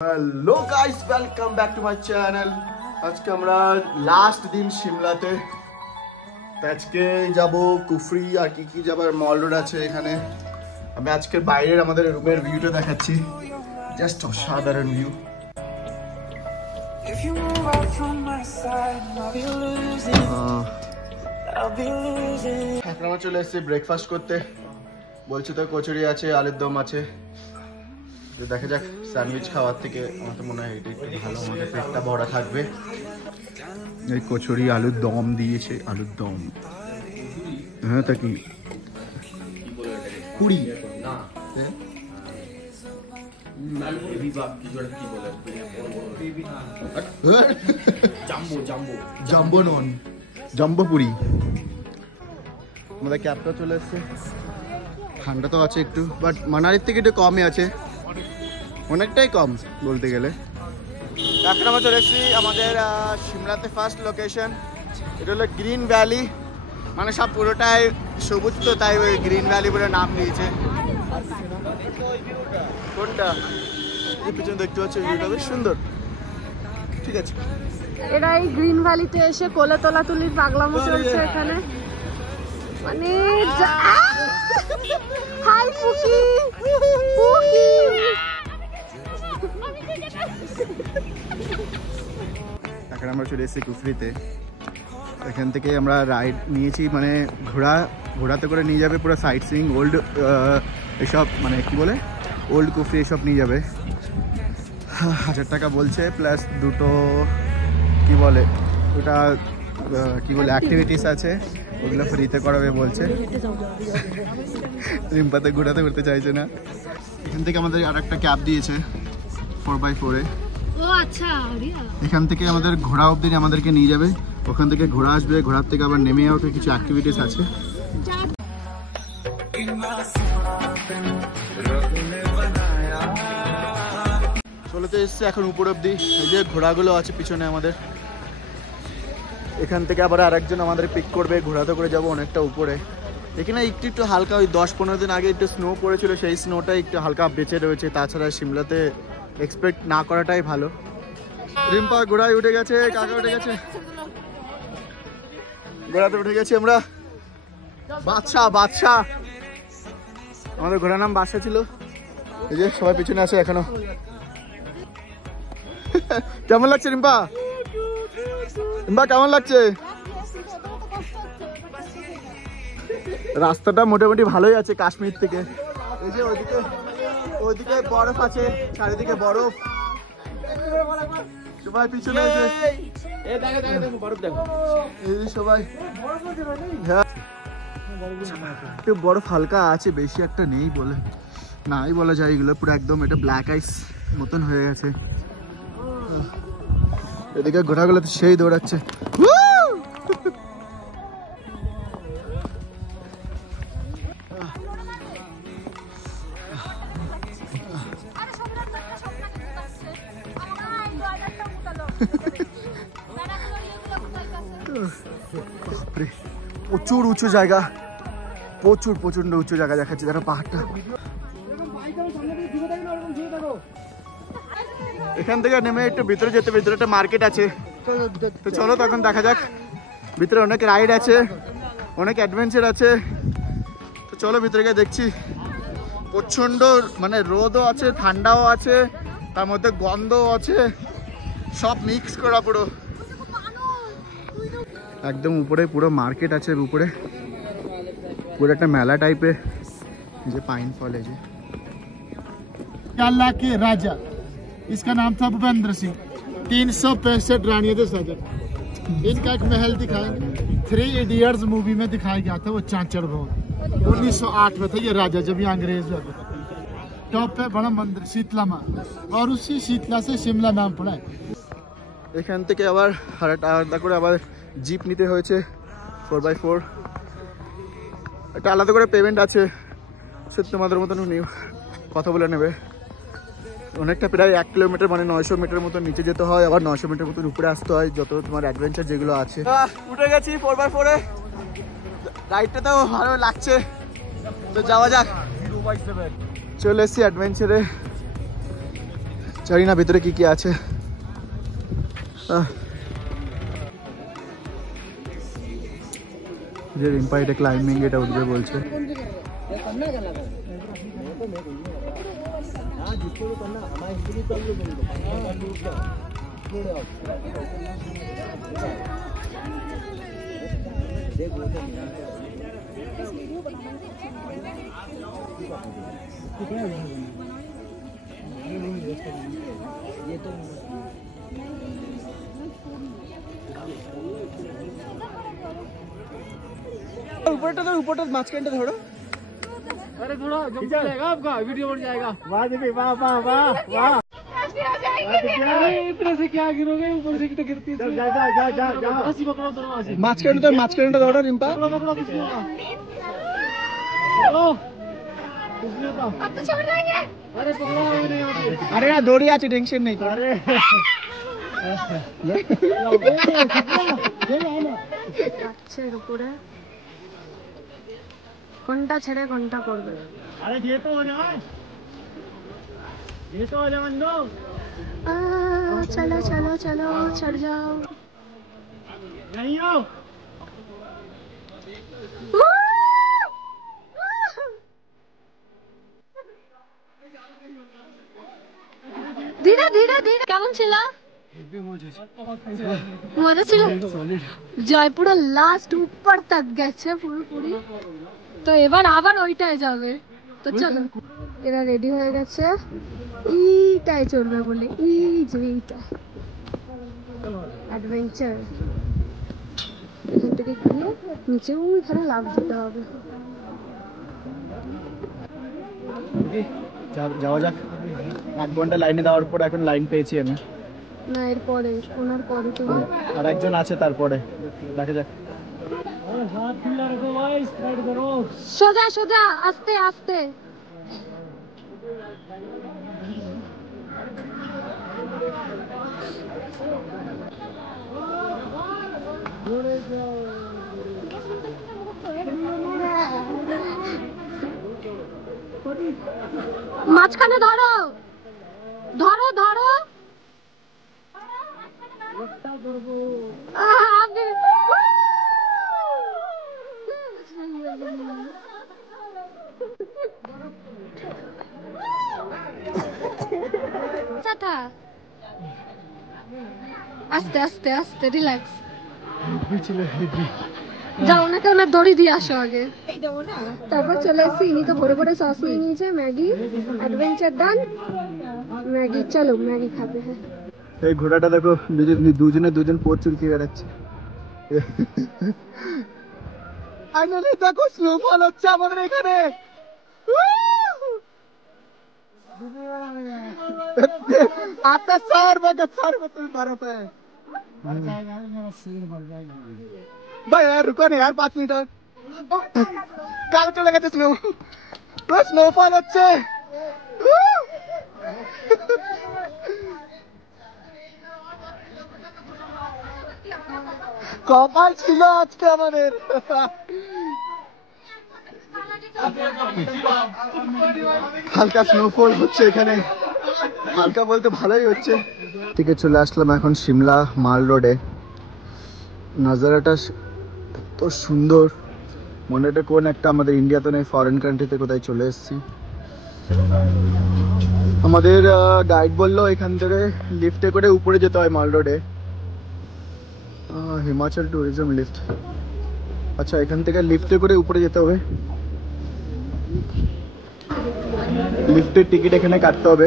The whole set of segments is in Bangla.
Hello guys, welcome back to my channel. आज के আমরা লাস্ট দিন সিমলাতে। আজকে যাব কুফরি আর কি যাবার মল রোড আছে এখানে। আমি আজকে বাইরের আমাদের রুমের ভিউটা দেখাচ্ছি, জাস্ট অসাধারণ ভিউ। এখন আমরা চলে এসেছি ব্রেকফাস্ট করতে। বলছি তো কচুরি আছে, আলুর দম আছে। দেখা যাক, স্যান্ডউইচ খাওয়ার থেকে আমার তো মনে হয় এটা একটু ভালো, আমাদের পেটটা ভরা থাকবে। এই কচুরি আলুর দম দিয়েছে, আলুর দম। হ্যাঁ তা কি কুড়ি জাম্বো নন, জাম্বো পুরি। আমাদের ক্যাবটা চলে এসছে। ঠান্ডা তো আছে একটু, বাট মানালির থেকে একটু কমই আছে, অনেকটাই কম বলতে গেলে। এখন আমরা চলে এসেছি আমাদের সিমলাতে ফার্স্ট লোকেশন। এটা হলো গ্রিন ভ্যালি, মানে সব পুরোটাই সবুজ, তো তাই ওই গ্রিন ভ্যালি বলে নাম দিয়েছে। কোনটা এই পিছনে দেখতে পাচ্ছ, ভিউটা বেশ সুন্দর। ঠিক আছে, এটা এই গ্রিন ভ্যালিতে এসে কোলে তোলা তুলির পাগলামো চলছে এখানে। মানে হাই পুকি পুকি। এখন আমরা চলে এসেছি কুফরিতে। এখান থেকে আমরা রাইড নিয়েছি, মানে ঘোড়াতে করে নিয়ে যাবে পুরো সাইট সিইং, ওল্ড এসব মানে কি বলে ওল্ড কুফরি এসব নিয়ে যাবে। 1000 টাকা বলছে, প্লাস দুটো কি বলে ওটা কি বলে অ্যাক্টিভিটিস আছে, ওগুলো ফ্রিতে করাবে বলছে। রিম্পাতে ঘোরাতে করতে চাইছে না। এখান থেকে আমাদের আর একটা ক্যাব দিয়েছে 4x4 এ। ও আচ্ছা, এখান থেকে আমাদের ঘোড়া অবধি আমাদেরকে নিয়ে যাবে, ওখান থেকে ঘোড়া আসবে, ঘোড়ার থেকে আবার নেমে ওঠে কিছু অ্যাক্টিভিটিস আছে। চলে তো এসছে এখন উপর অবধি। এই যে ঘোড়াগুলো আছে পিছনে আমাদের, এখান থেকে আবার আরেকজন আমাদের পিক করবে, ঘোড়াতে করে যাব অনেকটা উপরে। এখানে একটু হালকা ওই 10-15 দিন আগে একটু স্নো পড়েছিল, সেই স্নোটা একটু হালকা বেঁচে রয়েছে। তাছাড়া সিমলাতে এক্সপেক্ট না করাটাই ভালো। রিম্পা ঘোড়ায় উঠে গেছে, কাকা উঠে গেছে, ঘোড়াতে উঠে গেছি আমরা। বাদশা আমাদের ঘোড়ার নাম বাদশা ছিল। এই যে সবাই পিছনে আছে এখনো। কেমন লাগছে রিম্পা? রিম্পা কেমন লাগছে? রাস্তাটা মোটামুটি ভালোই আছে কাশ্মীর থেকে। এই যে ওইদিকে বরফ আছে, চারিদিকে বরফ। সবাই পিছনে সবাই একটু বরফ হালকা আছে, বেশি একটা নেই বলে নাই বলা যায়। এগুলো পুরো একদম এটা ব্ল্যাক আইস মতন হয়ে গেছে। এদিকে ঘোড়াগুলো তো সেই দৌড়াচ্ছে। প্রচুর উঁচু জায়গা, প্রচন্ড উঁচু জায়গা দেখাচ্ছে। দেখো পাহাড়টা। এখান থেকে নেমে একটু ভিতরে যেতে, ভিতরে একটা মার্কেট আছে। তো চলো তখন দেখা যাক। ভিতরে অনেক রাইড আছে, অনেক অ্যাডভেঞ্চার আছে। তো চলো ভিতরে গিয়ে দেখছি। প্রচন্ড মানে রোদও আছে, ঠান্ডাও আছে, তার মধ্যে গন্ধও আছে, সব মিক্স করা পুরো। একদম উপরে পুরো মার্কেট আছে, উপরে পুরো একটা মেলা টাইপের। এই যে পাইন ফল, এই যে केरला के राजा, इसका नाम था भूपेंद्र सिंह। 365 रानियों से सजा। इनका एक महल दिखाएंगे। 3 इडियट्स मूवी में दिखाया गया था, वो चांचड़ भवन 1908 में था ये राजा, जब ये अंग्रेज लगे। टॉप पे बड़ा मंदिर शीतला माँ, और उसी शीतला से शिमला नाम पड़ा है। এখান থেকে আবার আলাদা করে আবার জিপ নিতে হয়েছে 4x4। একটা আলাদা করে পেমেন্ট আছে, সে তোমাদের মতন কথা বলে নেবে। অনেকটা প্রায় 1 কিলোমিটার মানে 900 মিটার মতো নিচে যেতে হয়, আবার 900 মিটার মতো উপরে আসতে হয়, যত তোমার অ্যাডভেঞ্চার যেগুলো আছে। উঠে গেছি 4x4 এ। রাইডটা তো ভালো লাগছে, তো যাওয়া যাক। চলে এসেছি অ্যাডভেঞ্চারে। জানি না ভেতরে কি কি আছে। যে রিম্পা এটা ক্লাইম্বিং এটা উঠবে বলছে। ऊपर माঝখানটা ধরো। अरे थोड़ा जम जाएगा आपका वीडियो बन जाएगा। वाह दीदी वाह वाह वाह वाह। इतने से क्या गिरोगे ऊपर से कितने गिरती है। जा जा जा जा जा ऐसी पकड़ो दोनों ऐसी। माঝখানটা ধরো रिम्पा। पकड़ो हेलो अब तो छोड़ देंगे। अरे पकड़ो नहीं होती। अरे यार दौड़ी आती टेंशन नहीं। अरे আচ্ছা উপরে কোনটা ছেড়ে কোনটা করবে। अरे ये तो हो जाए मंदो। चलो चलो चलो चढ़ जाओ। नहीं आओ। ধীরে ধীরে ধীরে। কেমন ছিল? মজা ছিল। জয় পুরো লাস্ট উপর তক গেছে পুরোপুরি। তো এবার আবার ওইটায় যাবে। তো চলো এরা রেডি হয়ে গেছে এইটাই চড়বে বলে। এই যে এইটা অ্যাডভেঞ্চার। এখান থেকে গিয়ে নিচে ওইখানে লাফ দিতে হবে। যাওয়া যাক। 1 ঘন্টা লাইনে দেওয়ার পর এখন লাইন পেয়েছি আমি। না এরপরে ওনার পরে তো আর একজন আছে তারপরে দেখা যাক। हाथ खुला रखो भाई स्ट्राइट करो। সোজা সোজা আস্তে আস্তে। মাঝখানে ধরো ধরো ধরো। আস্তে আস্তে আস্তে রিল্যাক্স। যাও ওনাকে ওনার দড়ি দিয়ে আসো আগে। তারপর চলে এসছি। ইনি তো ভরে ভরে সস নিয়ে নিয়েছে। ম্যাগি অ্যাডভেঞ্চার ডান। ম্যাগি চলো ম্যাগি খাবে। হ্যাঁ এই ঘোড়াটা দেখো দুজন পোর চুলকি বেড়াচ্ছে। ফাইনালি দেখো স্নোফল হচ্ছে আমাদের এখানে। आता सर में बर्फ है भाई यार रुको ना यार 5 मिनट और काल चले गए स्नोफॉल হচ্ছে। কপাল ছিল আজকে আমাদের। হালকা স্নোফল হচ্ছে এখানে। হালকা বলতে ভালোই হচ্ছে। থেকে চলে আসলাম এখন সিমলা মাল রোডে। নাজারাটা এত সুন্দর মনে হয় কোন একটা আমাদের ইন্ডিয়াতে নেই ফরেন কান্ট্রিতে কোথায় চলে এসেছি। আমাদের গাইড বললো এখান থেকে লিফটে করে উপরে যেতে হয় মাল রোডে। Himachal tourism lift. আচ্ছা এখান থেকে লিফটে করে উপরে যেতে হবে। লিফটের টিকিট এখানে কাটতে হবে।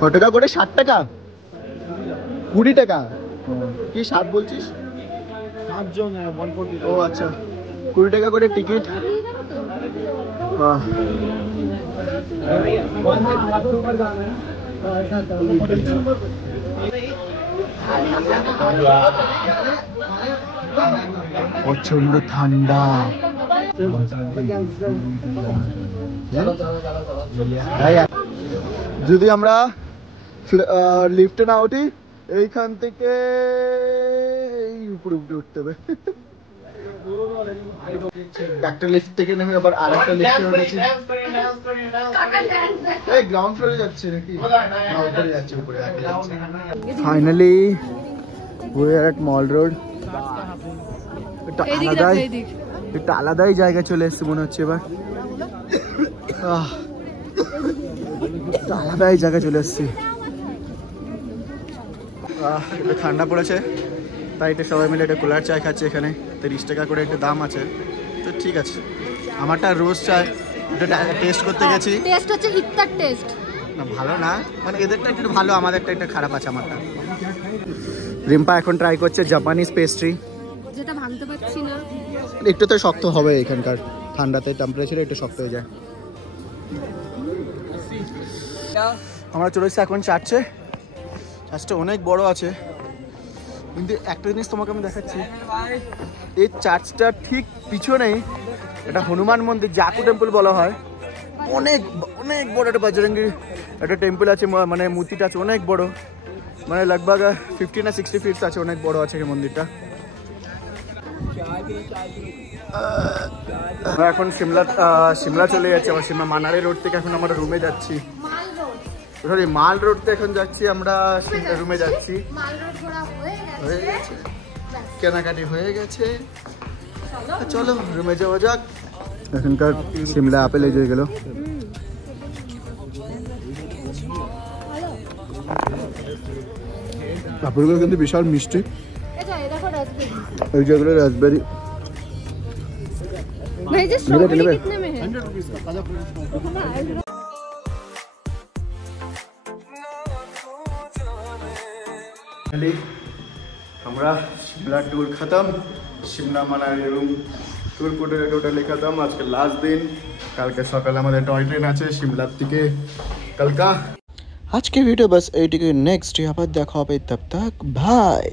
কত টাকা করে? 60 টাকা 20 টাকা কি 60 বলছিস? 7 জন 140। ও আচ্ছা 20 টাকা করে টিকিট। প্রচন্ড ঠান্ডা। যদি আমরা লিফটে না উঠি এইখান থেকে এই উপরে উপরে উঠতে হবে। একটা লিফট থেকে নেমে আবার আরেকটা লিফটে উঠেছি। এই গ্রাউন্ড ফ্লোরে যাচ্ছে নাকি? উপরে যাচ্ছে, উপরে যাচ্ছে। Finally we are at mall road. একটা আলাদাই জায়গা চলে এসছে মনে হচ্ছে এবার। একটা আলাদাই জায়গায় চলে এসছি। একটু ঠান্ডা পড়েছে তাই এটা সবাই মিলে একটা কুলার চায় খাচ্ছে এখানে। 30 টাকা করে একটু দাম আছে, তো ঠিক আছে। আমারটা রোজ চায়, এটা টেস্ট করতে গেছি। টেস্ট হচ্ছে ইত্তার টেস্ট না ভালো না, মানে এদেরটা একটু ভালো, আমাদেরটা একটু খারাপ আছে আমারটা। রিম্পা এখন ট্রাই করছে জাপানিজ পেস্ট্রি, যেটা ভাঙতে পারছি না। একটু তো শক্ত হবে, এখানকার ঠান্ডাতে টেম্পারেচার একটু শক্ত হয়ে যায়। আমরা চলে এসেছি এখন চার্চে। চার্চটা অনেক বড় আছে, কিন্তু একটা জিনিস তোমাকে আমি দেখাচ্ছি, এই চার্চটা ঠিক পিছনেই এটা হনুমান মন্দির, জাকু টেম্পল বলা হয়। অনেক অনেক বড় একটা বজরঙ্গীর একটা টেম্পল আছে, মানে মূর্তিটা আছে অনেক বড়, মানে লগভগ 50 না 60 ফিট আছে, অনেক বড় আছে এই মন্দিরটা। আমরা এখন সিমলা চলে যাচ্ছি, আমার সিমলা মানালি রোড থেকে এখন আমরা রুমে যাচ্ছি। সরি, মাল রোড থেকে এখন যাচ্ছি আমরা রুমে যাচ্ছি। হয়ে গেছে, কেনাকাটি হয়ে গেছে, চলো রুমে যাওয়া যাক। এখানকার সিমলা আপেল এই যে গেল। আপেলগুলো কিন্তু বিশাল মিষ্টি, এই যেগুলো রাসবেরি। भाई जी स्ट्रॉबेरी कितने में है? 100 रुपीस का ताजा फ्रूट। আমরা সিমলা ট্যুর খতম, Shimla Manali room tour totally খতম। আজকে লাস্ট দিন, কালকে সকালে আমাদের টয় ট্রেন আছে সিমলার থেকে কলকা। আজকে ভিডিও বাস এইটুকু, নেক্সট আবার দেখা হবে, তব তক বাই।